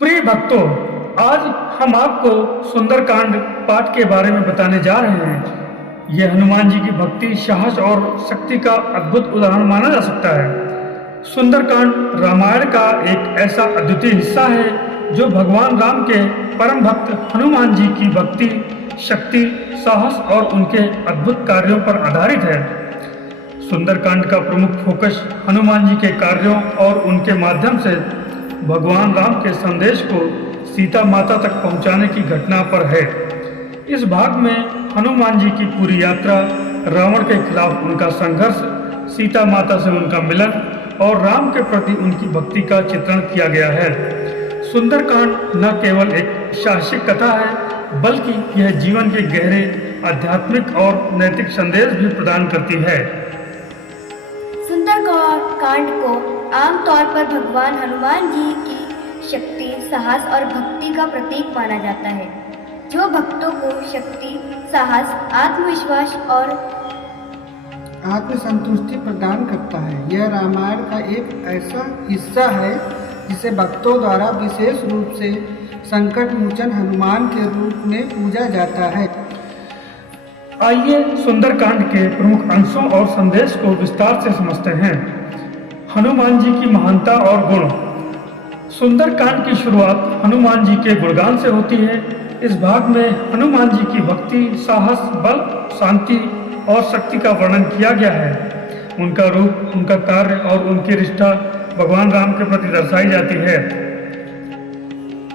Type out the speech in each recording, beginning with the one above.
प्रिय भक्तों, आज हम आपको सुंदरकांड पाठ के बारे में बताने जा रहे हैं। यह हनुमान जी की भक्ति, साहस और शक्ति का अद्भुत उदाहरण माना जा सकता है। सुंदरकांड रामायण का एक ऐसा अद्वितीय हिस्सा है जो भगवान राम के परम भक्त हनुमान जी की भक्ति, शक्ति, साहस और उनके अद्भुत कार्यों पर आधारित है। सुंदरकांड का प्रमुख फोकस हनुमान जी के कार्यों और उनके माध्यम से भगवान राम के संदेश को सीता माता तक पहुंचाने की घटना पर है। इस भाग में हनुमान जी की पूरी यात्रा, रावण के खिलाफ उनका संघर्ष, सीता माता से उनका मिलन और राम के प्रति उनकी भक्ति का चित्रण किया गया है। सुंदरकांड न केवल एक साहसिक कथा है, बल्कि यह जीवन के गहरे आध्यात्मिक और नैतिक संदेश भी प्रदान करती है। सुंदरकांड को आमतौर पर भगवान हनुमान जी की शक्ति, साहस और भक्ति का प्रतीक माना जाता है, जो भक्तों को शक्ति, साहस, आत्मविश्वास और आत्मसंतुष्टि प्रदान करता है। यह रामायण का एक ऐसा हिस्सा है जिसे भक्तों द्वारा विशेष रूप से संकट मोचन हनुमान के रूप में पूजा जाता है। आइए सुंदरकांड के प्रमुख अंशों और संदेश को विस्तार से समझते हैं। हनुमान जी की महानता और गुण। सुंदरकांड की शुरुआत हनुमान जी के गुणगान से होती है। इस भाग में हनुमान जी की भक्ति, साहस, बल, शांति और शक्ति का वर्णन किया गया है। उनका रूप, उनका कार्य और उनकी निष्ठा भगवान राम के प्रति दर्शाई जाती है।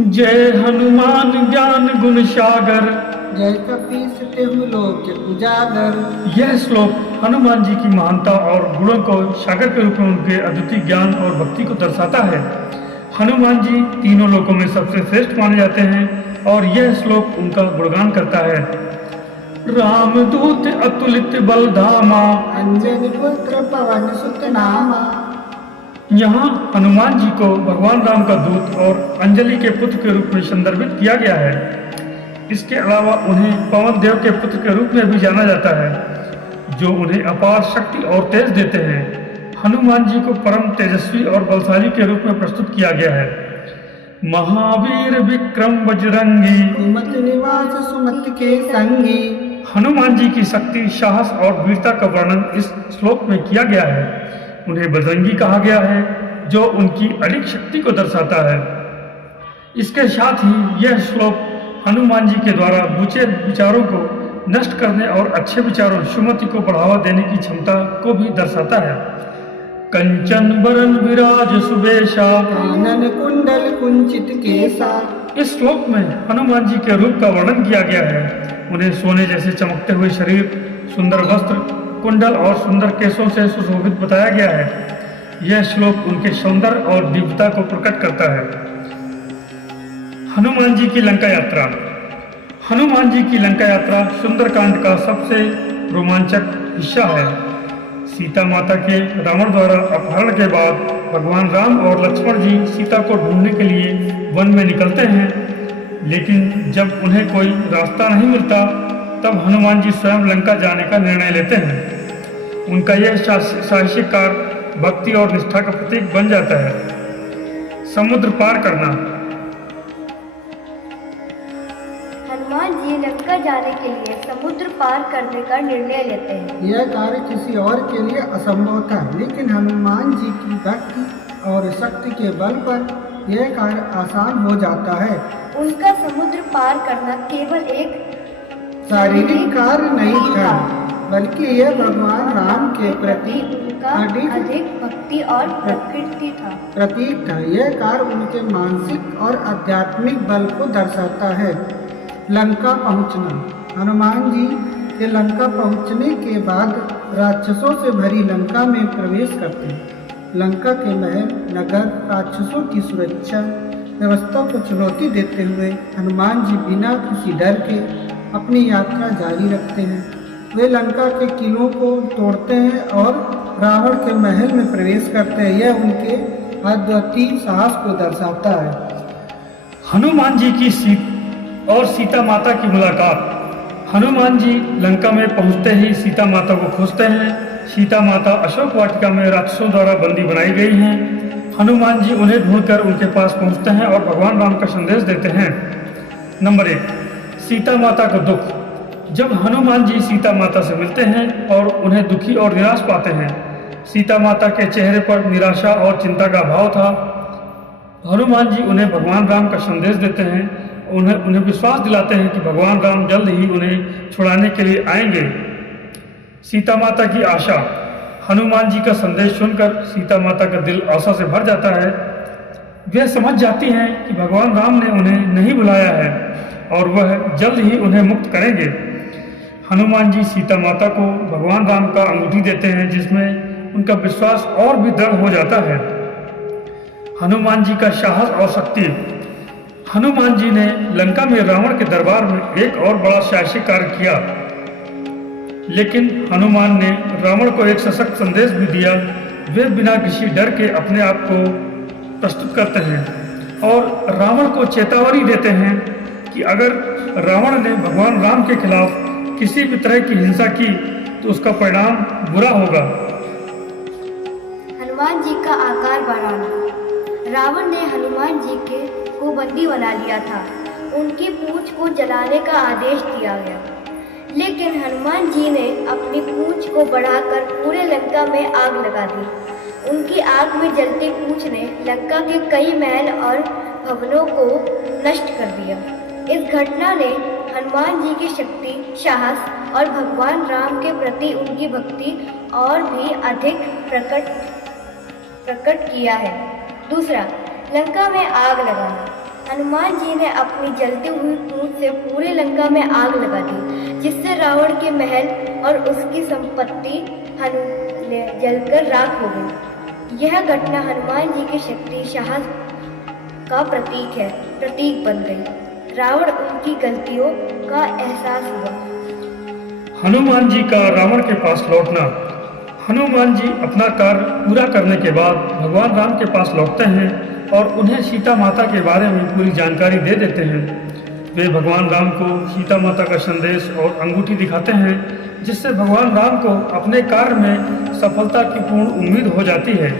जय हनुमान ज्ञान गुण सागर, जय कपीस तेहु लोक उजागर। यह श्लोक हनुमान जी की महानता और गुणों को सागर के रूप में उनके अद्वितीय ज्ञान और भक्ति को दर्शाता है। हनुमान जी तीनों लोकों में सबसे श्रेष्ठ माने जाते हैं और यह श्लोक उनका गुणगान करता है। रामदूत अतुलित बलधामा, अंजनी पुत्र पवन सुत नामा। यहाँ हनुमान जी को भगवान राम का दूत और अंजलि के पुत्र के रूप में संदर्भित किया गया है। इसके अलावा उन्हें पवन देव के पुत्र के रूप में भी जाना जाता है, जो उन्हें अपार शक्ति और तेज देते हैं। हनुमान जी को परम तेजस्वी और बलशाली के रूप में प्रस्तुत किया गया है। महावीर विक्रम बजरंगी, सुमत निवास सुमत के संगी। हनुमान जी की शक्ति, साहस और वीरता का वर्णन इस श्लोक में किया गया है। उन्हें बजरंगी कहा गया है, जो उनकी अडिग शक्ति को दर्शाता है। इसके साथ ही यह श्लोक हनुमान जी के द्वारा बुरे विचारों को नष्ट करने और अच्छे विचारों, सुमति को बढ़ावा देने की क्षमता को भी दर्शाता है। कंचन बरन विराज सुबेशा, कानन कुंडल कुंचित केसा। इस श्लोक में हनुमान जी के रूप का वर्णन किया गया है। उन्हें सोने जैसे चमकते हुए शरीर, सुंदर वस्त्र, कुंडल और सुंदर केशों से सुशोभित बताया गया है। यह श्लोक उनके सौंदर्य और दिव्यता को प्रकट करता है। हनुमान जी की लंका यात्रा। हनुमान जी की लंका यात्रा सुंदरकांड का सबसे रोमांचक हिस्सा है। सीता माता के रावण द्वारा अपहरण के बाद भगवान राम और लक्ष्मण जी सीता को ढूंढने के लिए वन में निकलते हैं, लेकिन जब उन्हें कोई रास्ता नहीं मिलता, तब हनुमान जी स्वयं लंका जाने का निर्णय लेते हैं। उनका यह साहसिक कार्य भक्ति और निष्ठा का प्रतीक बन जाता है। समुद्र पार करना। हनुमान जी लंका जाने के लिए समुद्र पार करने का निर्णय लेते हैं। यह कार्य किसी और के लिए असंभव था, लेकिन हनुमान जी की भक्ति और शक्ति के बल पर यह कार्य आसान हो जाता है। उनका समुद्र पार करना केवल एक शारीरिक कार्य नहीं था, बल्कि यह भगवान राम के प्रति उनका अधिक भक्ति और प्रतीक था। यह कार्य उनके मानसिक और आध्यात्मिक बल को दर्शाता है। लंका पहुंचना। हनुमान जी के लंका पहुंचने के बाद राक्षसों से भरी लंका में प्रवेश करते हैं। लंका के महल, नगर, राक्षसों की सुरक्षा व्यवस्था को चुनौती देते हुए हनुमान जी बिना किसी डर के अपनी यात्रा जारी रखते हैं। वे लंका के किलों को तोड़ते हैं और रावण के महल में प्रवेश करते हैं। यह उनके अद्वितीय साहस को दर्शाता है। हनुमान जी की सीता माता की मुलाकात। हनुमान जी लंका में पहुंचते ही सीता माता को खोजते हैं। सीता माता अशोक वाटिका में राक्षसों द्वारा बंदी बनाई गई हैं। हनुमान जी उन्हें ढूंढकर उनके पास पहुंचते हैं और भगवान राम का संदेश देते हैं। नंबर 1, सीता माता का दुख। जब हनुमान जी सीता माता से मिलते हैं और उन्हें दुखी और निराश पाते हैं, सीता माता के चेहरे पर निराशा और चिंता का भाव था। हनुमान जी उन्हें भगवान राम का संदेश देते हैं, उन्हें विश्वास दिलाते हैं कि भगवान राम जल्द ही उन्हें छुड़ाने के लिए आएंगे। सीता माता की आशा। हनुमान जी का संदेश सुनकर सीता माता का दिल आशा से भर जाता है। वे समझ जाती हैं कि भगवान राम ने उन्हें नहीं बुलाया है और वह जल्द ही उन्हें मुक्त करेंगे। हनुमान जी सीता माता को भगवान राम का अंगूठी देते हैं, जिसमें उनका विश्वास और भी दृढ़ हो जाता है। हनुमान जी का साहस और शक्ति। हनुमान जी ने लंका में रावण के दरबार में एक और बड़ा साहसिक कार्य किया, लेकिन हनुमान ने रावण को एक सशक्त संदेश भी दिया। वे बिना किसी डर के अपने आप को प्रस्तुत करते हैं और रावण को चेतावनी देते हैं कि अगर रावण ने भगवान राम के खिलाफ किसी भी तरह की हिंसा की तो उसका परिणाम बुरा होगा। हनुमान जी का आकार बढ़ाना। रावण ने हनुमान जी को बंदी बना लिया था। उनकी पूंछ को जलाने का आदेश दिया गया, लेकिन हनुमान जी ने अपनी पूंछ को बढ़ाकर पूरे लंका में आग लगा दी। उनकी आग में जलती पूंछ ने लंका के कई महल और भवनों को नष्ट कर दिया। इस घटना ने हनुमान जी की शक्ति, साहस और भगवान राम के प्रति उनकी भक्ति और भी अधिक प्रकट किया है। दूसरा, लंका में आग लगाना। हनुमान जी ने अपनी जलती हुई पूंछ से पूरे लंका में आग लगा दी, जिससे रावण के महल और उसकी संपत्ति जलकर राख हो गई। यह घटना हनुमान जी की शक्ति, साहस का प्रतीक बन गई। रावण उनकी गलतियों का एहसास हुआ। हनुमान जी का रावण के पास लौटना। हनुमान जी अपना कार्य पूरा करने के बाद भगवान राम के पास लौटते हैं और उन्हें सीता माता के बारे में पूरी जानकारी दे देते हैं। वे भगवान राम को सीता माता का संदेश और अंगूठी दिखाते हैं, जिससे भगवान राम को अपने कार्य में सफलता की पूर्ण उम्मीद हो जाती है।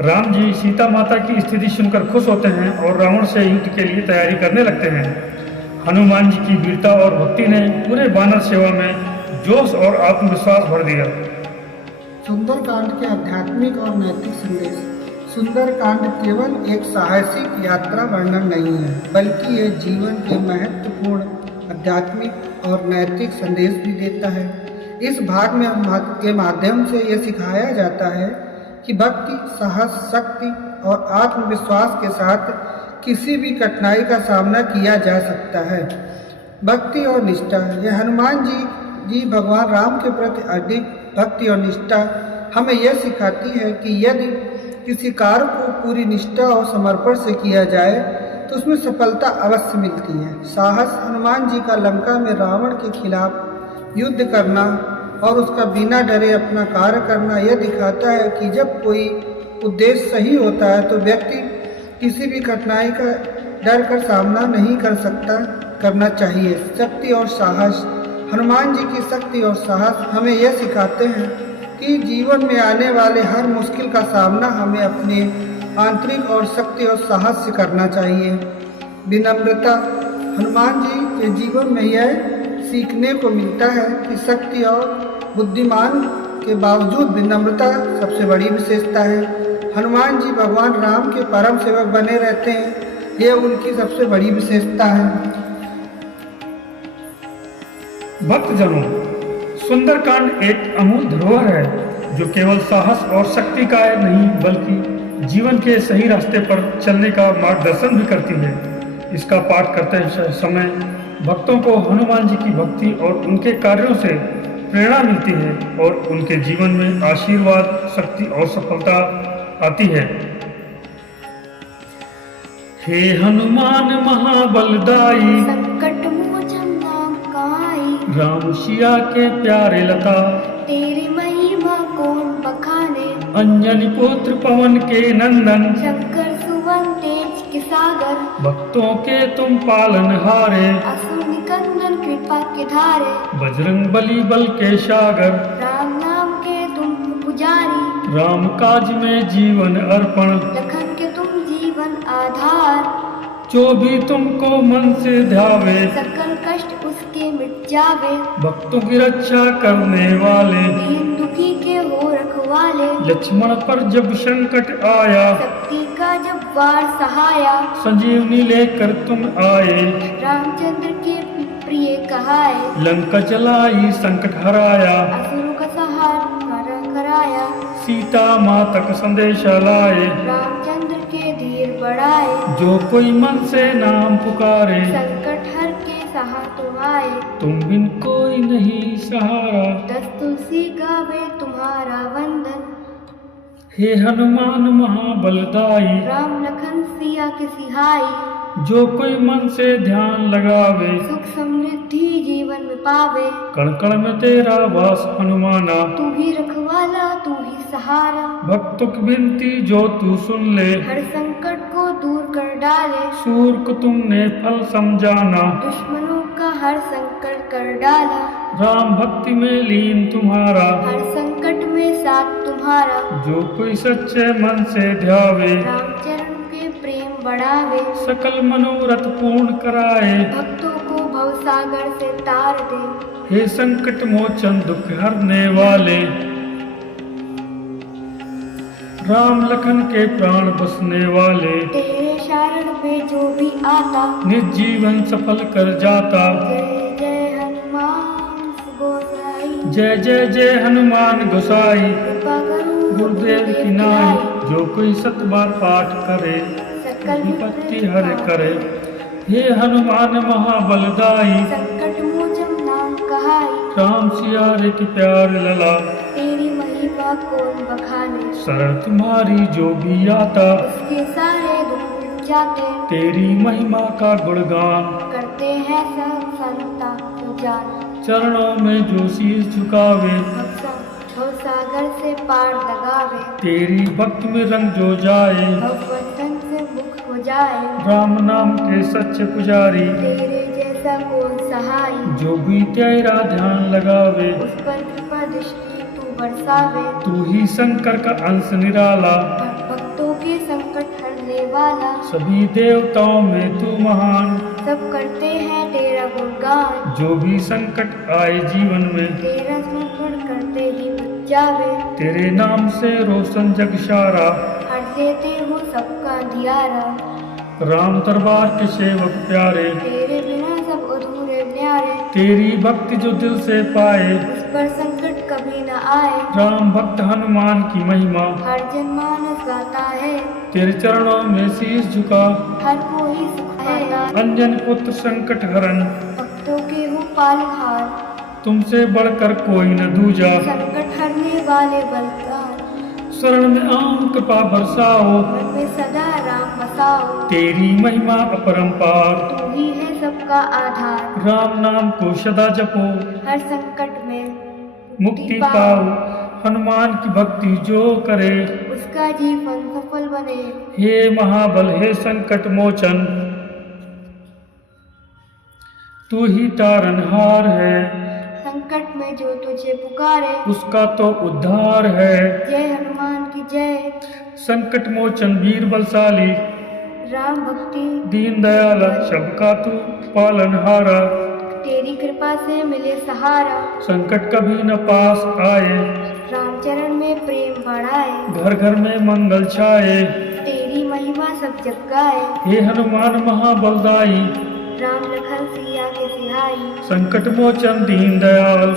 राम जी सीता माता की स्थिति सुनकर खुश होते हैं और रावण से युद्ध के लिए तैयारी करने लगते हैं। हनुमान जी की वीरता और भक्ति ने पूरे वानर सेवा में जोश और आत्मविश्वास भर दिया। सुंदरकांड के आध्यात्मिक और नैतिक संदेश। सुंदरकांड केवल एक साहसिक यात्रा वर्णन नहीं है, बल्कि ये जीवन के महत्वपूर्ण आध्यात्मिक और नैतिक संदेश भी देता है। इस भाग में के माध्यम से ये सिखाया जाता है कि भक्ति, साहस, शक्ति और आत्मविश्वास के साथ किसी भी कठिनाई का सामना किया जा सकता है। भक्ति और निष्ठा। यह हनुमान जी भगवान राम के प्रति अधिक भक्ति और निष्ठा हमें यह सिखाती है कि यदि किसी कार्य को पूरी निष्ठा और समर्पण से किया जाए तो उसमें सफलता अवश्य मिलती है। साहस। हनुमान जी का लंका में रावण के खिलाफ युद्ध करना और उसका बिना डरे अपना कार्य करना यह दिखाता है कि जब कोई उद्देश्य सही होता है तो व्यक्ति किसी भी कठिनाई का डर कर सामना नहीं करना चाहिए। शक्ति और साहस। हनुमान जी की शक्ति और साहस हमें यह सिखाते हैं कि जीवन में आने वाले हर मुश्किल का सामना हमें अपने आंतरिक और शक्ति और साहस से करना चाहिए। विनम्रता। हनुमान जी के जीवन में यह सीखने को मिलता है कि शक्ति और बुद्धिमान के बावजूद विनम्रता सबसे बड़ी विशेषता है। हनुमान जी भगवान राम के परम सेवक बने रहते हैं, यह उनकी सबसे बड़ी विशेषता है। भक्तजनों, सुंदरकांड एक अमूल्य धरोहर है जो केवल साहस और शक्ति का नहीं बल्कि जीवन के सही रास्ते पर चलने का मार्गदर्शन भी करती है। इसका पाठ करते समय भक्तों को हनुमान जी की भक्ति और उनके कार्यों से प्रेरणा मिलती है और उनके जीवन में आशीर्वाद, शक्ति और सफलता आती है। हे हनुमान महाबलदाई, संकट मोचन नाम काई, राम सिया के प्यारे लता, तेरी महिमा कौन बखाने, अंजनी पुत्र पवन के नंदन, शंकर सुवन तेज के सागर, भक्तों के तुम पालनहारे, असुर निकंदन कृपा के धारे, बजरंग बली बल के सागर, राम नाम के तुम पुजारी, राम काज में जीवन अर्पण, लखन के तुम जीवन आधार, जो भी तुमको मन से ध्यावे, सकल कष्ट उसके मिट जावे, भक्तों की रक्षा करने वाले, दीन दुखी के हो रखवाले, लक्ष्मण पर जब संकट आया, शक्ति का जब वार सहाया, संजीवनी लेकर तुम आए, रामचंद्र के प्रिय कहाए, लंका जलाई संकट हराया, असुरों का संहार कराया, सीता माँ तक संदेशा लाए, रामचंद्र के धीर बढ़ाए, जो कोई मन से नाम पुकारे, संकट हर के सहा तुम आए, तुम बिन कोई नहीं सहारा। दस तुलसी गावे तुम्हारा वंदन, हे हनुमान महाबलदाई, राम लखन सिया के सिहाई, जो कोई मन से ध्यान लगावे, सुख समृद्धि जीवन में पावे, कण कण में तेरा वास हनुमाना, तू ही रखवाला तू ही सहारा, भक्तों की विनती जो तू सुन ले, हर संकट को दूर कर डाले, सूर को तुमने फल समझाना, दुश्मनों का हर संकट कर डाला, राम भक्ति में लीन तुम्हारा, हर संकट में साथ तुम्हारा, जो कोई सच्चे मन से ध्यावे, रामचरण के प्रेम बढ़ावे, सकल मनोरथ पूर्ण कराए, भक्तों को भवसागर से तार दे, हे संकट मोचन दुख हरने वाले, राम लखन के प्राण बसने वाले, तेरे शरण में जो भी आता, निज जीवन सफल कर जाता। जय जय हनुमान गोसाई, जय जय जय हनुमान गोसाई, कृपा करो गुरुदेव की नाई, जो कोई सत बार पाठ करे, सकल विपत्ति हर करे। हे हनुमान महाबलदाई, संकट मोचन नाम कहाई, राम सियारे की प्यार लला, तेरी महिमा कौन बखाने, शरण तुम्हारी जो भी आता, उसके सारे दुख मिट जाते, तेरी महिमा का गुणगान, करते हैं सब संता जान, चरणों में जो शीश झुकावे, भव सागर से पार लगावे, तेरी भक्ति में रंग जो जाए, भगवतन से मुख हो जाए, राम नाम के सच्चे पुजारी, तेरे जैसा कौन सहाय, जो भी तेरा ध्यान लगावे, उस पर कृपा दृष्टि तू बरसावे, तू ही शंकर का अंश निराला, भक्तों के संकट हरने वाला, सभी देवताओं में तू महान, सब करते हैं तेरा गुणगान, जो भी संकट आए जीवन में, तेरा स्मरण करते ही बच जावे, तेरे नाम से रोशन जग सारा, हर देते हो सबका अंधियारा, राम दरबार के सेवक प्यारे, तेरे बिना सब अधूरे न्यारे, तेरी भक्ति जो दिल से पाए, उस पर संकट कभी न आए, राम भक्त हनुमान की महिमा, हर जनमानस गाता है, तेरे चरणों में शीश झुका, हर कोई सुख पाता, अंजन पुत्र संकट हरण, भक्तों के हो पालनहार, तुमसे बढ़कर कोई न दूजा, संकट हरने वाले बलवान, शरण में आऊं कृपा बरसाओ, मन में सदा राम बसाओ, तेरी महिमा अपरंपार, तू ही है सबका आधार, राम नाम को सदा जपो, हर संकट में मुक्ति पाओ, हनुमान की भक्ति जो करे, उसका जीवन सफल बने, हे महाबल हे संकट मोचन, तू ही तारनहार है, संकट में जो तुझे पुकारे, उसका तो उद्धार है, जय हनुमान की जय, संकट मोचन वीर बलशाली, राम भक्ति दीन दयाल सबका तू पालनहारा, तेरी कृपा से मिले सहारा, संकट कभी न पास आए, रामचरण में प्रेम बढ़ाए, घर घर में मंगल छाए, तेरी महिमा सब जग गाए, हे हनुमान महाबलदाई, राम लखन सिया के सिहाई, संकट मोचन दीन दयाल,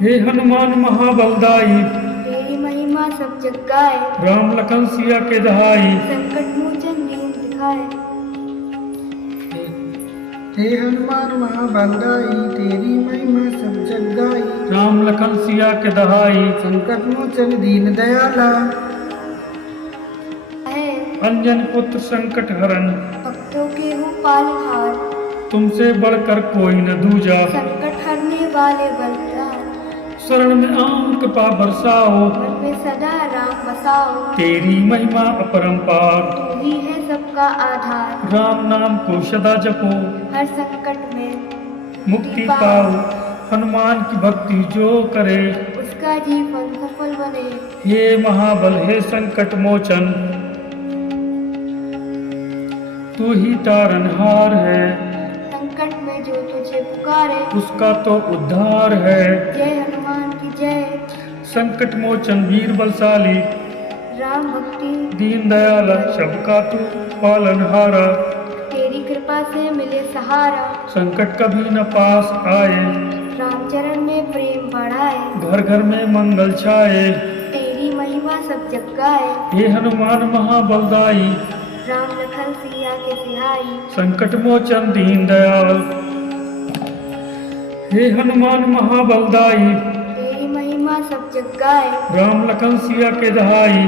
हे हनुमान महाबलदाई, तेरी महिमा सब जग गाए, राम लखन सिया के दहाई, संकट मोचन दीन दिखाए, हे हनुमान महाबलदाई, तेरी महिमा सब जग गाई, राम लखन सिया के दहाई, संकट मोचन दीन दयाला, है अंजन पुत्र संकट हरण, भक्तों के हो पालनहार, तुमसे बढ़कर कोई न दूजा, संकट हरने वाले बलवान, शरण में आऊं कृपा बरसाओ, मन में सदा राम बसाओ, तेरी महिमा अपरंपार, तू ही है सबका आधार, राम नाम को सदा जपो, हर संकट में मुक्ति पाओ, हनुमान की भक्ति जो करे, जिसका जीवन सफल बने। हे महाबल हे संकट मोचन, तू ही तारनहार है, संकट में जो तुझे पुकारे, उसका तो उद्धार है। जय हनुमान की जय। संकट मोचन वीर बलशाली, राम भक्ति दीन दयाल सबका तू पालनहारा। तेरी कृपा से मिले सहारा, संकट कभी न पास आए, रामचरण में प्रेम बढ़ाए। घर घर में मंगल छाए। तेरी महिमा सब जग गाए, हे हनुमान महाबलदाई, राम लखन सिया के सिहाई। संकट मोचन दीन दयाल, हे हनुमान महाबलदाई, तेरी महिमा सब जग गाए, राम लखन सिया के दहाई।